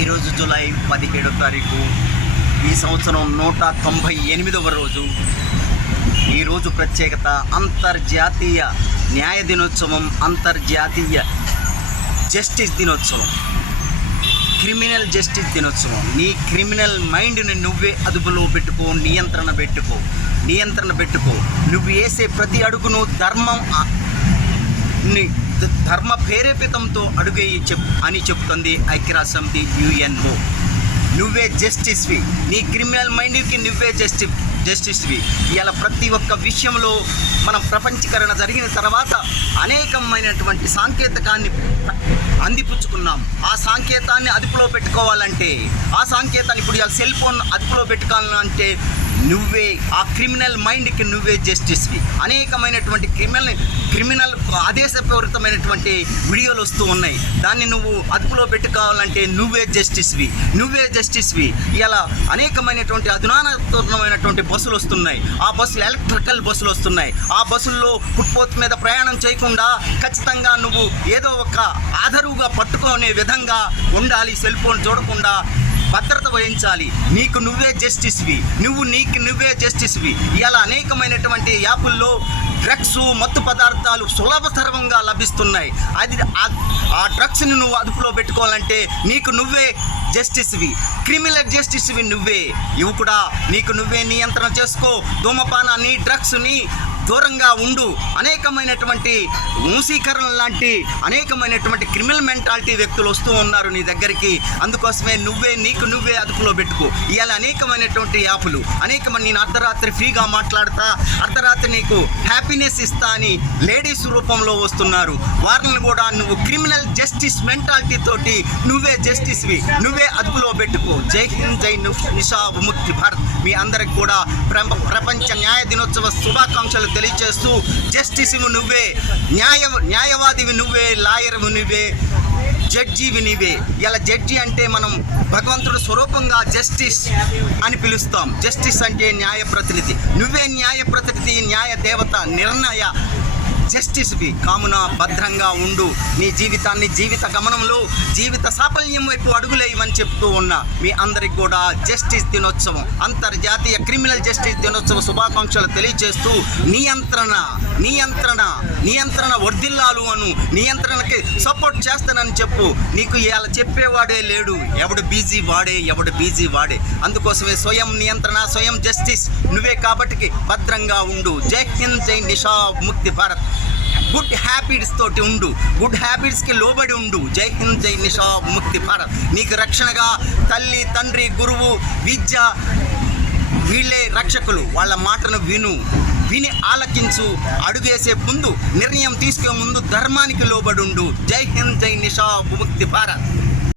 ఈరోజు జూలై 17వ తారీఖు, ఈ సంవత్సరం 198వ రోజు. ఈరోజు ప్రత్యేకత అంతర్జాతీయ న్యాయ దినోత్సవం, అంతర్జాతీయ జస్టిస్ దినోత్సవం, క్రిమినల్ జస్టిస్ దినోత్సవం. నీ క్రిమినల్ మైండ్ని నువ్వే అదుపులో పెట్టుకో, నియంత్రణ పెట్టుకో. నువ్వు వేసే ప్రతి అడుగును ధర్మ ప్రేరేపితంతో అడుగేయి అని చెప్తుంది ఐక్యరాజ్యసమితి UNO. నువ్వే జస్టిస్వి, నీ క్రిమినల్ మైండ్కి నువ్వే జస్టిస్వి. ఇలా ప్రతి ఒక్క విషయంలో మనం ప్రపంచీకరణ జరిగిన తర్వాత అనేకమైనటువంటి సాంకేతికాన్ని అందిపుచ్చుకున్నాం. ఆ సాంకేతాన్ని అదుపులో పెట్టుకోవాలంటే, ఆ సాంకేతాన్ని ఇప్పుడు సెల్ ఫోన్ అదుపులో పెట్టుకోవాలంటే నువ్వే ఆ క్రిమినల్ మైండ్కి నువ్వే జస్టిస్వి. అనేకమైనటువంటి క్రిమినల్ ఆదేశపూరితమైనటువంటి వీడియోలు వస్తూ ఉన్నాయి. దాన్ని నువ్వు అదుపులో పెట్టుకోవాలంటే నువ్వే జస్టిస్వి. ఇలా అనేకమైనటువంటి అధునాతనమైనటువంటి బస్సులు వస్తున్నాయి. ఆ బస్సులు ఎలక్ట్రికల్ బస్సులు వస్తున్నాయి. ఆ బస్సుల్లో ఫుట్పాత్ మీద ప్రయాణం చేయకుండా ఖచ్చితంగా నువ్వు ఏదో ఒక ఆధారుగా పట్టుకునే విధంగా ఉండాలి. సెల్ ఫోన్ చూడకుండా భద్రత వహించాలి. నీకు నువ్వే జస్టిస్వి. ఇలా అనేకమైనటువంటి యాపుల్లో డ్రగ్స్, మత్తు పదార్థాలు సులభతరంగా లభిస్తున్నాయి. ఆ డ్రగ్స్ని నువ్వు అదుపులో పెట్టుకోవాలంటే నీకు నువ్వే జస్టిస్వి, క్రిమినల్ జస్టిస్వి నువ్వే. యువకుడా, నీకు నువ్వే నియంత్రణ చేసుకో. ధూమపానాన్ని, డ్రగ్స్ని దూరంగా ఉండు. అనేకమైనటువంటి మూసీకరణ లాంటి అనేకమైనటువంటి క్రిమినల్ మెంటాలిటీ వ్యక్తులు వస్తూ ఉన్నారు నీ దగ్గరికి. అందుకోసమే నీకు నువ్వే అదుపులో పెట్టుకో. ఇవాళ అనేకమైనటువంటి యాపులు, నేను అర్ధరాత్రి ఫ్రీగా మాట్లాడతా, అర్ధరాత్రి నీకు హ్యాపీనెస్ ఇస్తా అని లేడీస్ రూపంలో వస్తున్నారు. వారిని కూడా నువ్వు క్రిమినల్ జస్టిస్ మెంటాలిటీ తోటి నువ్వే జస్టిస్వి, నువ్వే అదుపులో పెట్టుకో. జై హింద్, జై నిషా విముక్తి భారత్. మీ అందరికి కూడా ప్రపంచ న్యాయ దినోత్సవ శుభాకాంక్షలు తెలియజేస్తూ, జస్టిస్వి నువ్వే, న్యాయవాదివి నువ్వే, లాయర్వి నువ్వే, జడ్జివి నీవే. ఇలా జడ్జి అంటే మనం భగవంతుడు స్వరూపంగా జస్టిస్ అని పిలుస్తాం. జస్టిస్ అంటే న్యాయ ప్రతినిధి. నువ్వే న్యాయ ప్రతినిధి, న్యాయ దేవత, నిర్ణయ జస్టిస్వి. కావున భద్రంగా ఉండు. నీ జీవిత గమనంలో జీవిత సాఫల్యం వైపు అడుగులేయమని చెప్తూ ఉన్నా. మీ అందరికి కూడా జస్టిస్ దినోత్సవం, అంతర్జాతీయ క్రిమినల్ జస్టిస్ దినోత్సవ శుభాకాంక్షలు తెలియజేస్తూ, నియంత్రణ వర్ధిల్లాలు అను, నియంత్రణకి సపోర్ట్ చేస్తానని చెప్పు. నీకు ఇలా చెప్పేవాడే లేడు. ఎవడు బిజీ వాడే. అందుకోసమే స్వయం నియంత్రణ, స్వయం జస్టిస్ నువ్వే. కాబట్టి భద్రంగా ఉండు. జై హింద్, జై నిషా ముక్తి భారత్. గుడ్ హ్యాబిట్స్ తోటి ఉండు, గుడ్ హ్యాబిట్స్కి లోబడి ఉండు. జై హింద్, జై నిషా ముక్తి భారత్. నీకు రక్షణగా తల్లి, తండ్రి, గురువు, విద్య వీళ్ళే రక్షకులు. వాళ్ళ మాటను విని ఆలకించు. అడుగేసే ముందు, నిర్ణయం తీసుకునే ముందు ధర్మానికి లోబడి ఉండు. జై హింద్, జై నిషా ముక్తి భారత్.